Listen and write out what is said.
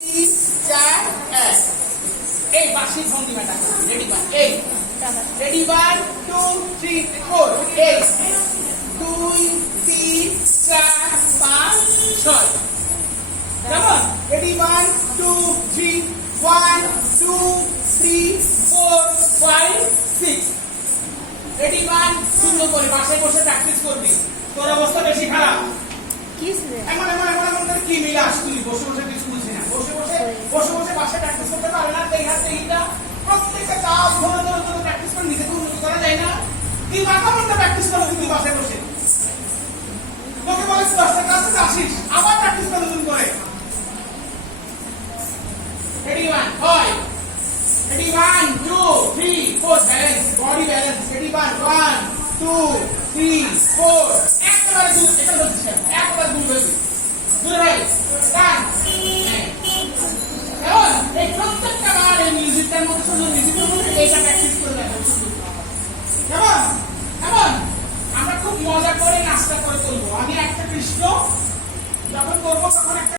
3 4 1 এই বার্ষিক ভঙ্গিমাটা রেডি 1 এই রেডি 1 2 3 4 এই 2 3 4 5 6 কেমন রেডি 1 2 3 1 2 3 4 5 6 রেডি 1 সুন্দর করে বাসায় বসে প্র্যাকটিস করবি তোর অবস্থা বেশি খারাপ এমন করে কি মিলাস তুই বসে বসে স্কুল ছিনা বসে বাসায় প্র্যাকটিস করতে পারে না এই হাতে এইটা প্রত্যেকটা কাজ ধরে প্র্যাকটিস করে নিজেকে উন্নতি করা যায় না তুই মাথা মনটা প্র্যাকটিস করো তুই বাসায় বসে তোকে বলে 10টা ক্লাসে আসিস আবার প্র্যাকটিস করে নতুন করে রেডি 1 হয় ready 1 2 3 4 balance body balance ready 1 2 3 4 একবারে দুই এটা বলছিস একবারে দুই হয়ে দূরে ভাই ডান এখন এই প্রত্যেকটা বার এই মিউজিকটার মধ্যে শুধু মিউজিকের মধ্যে এইটা প্র্যাকটিস করে রাখো কেমন কেমন আমরা খুব মজা করে নাচটা করে করবো আমি একটা কৃষ্ণ যখন করবো তখন একটা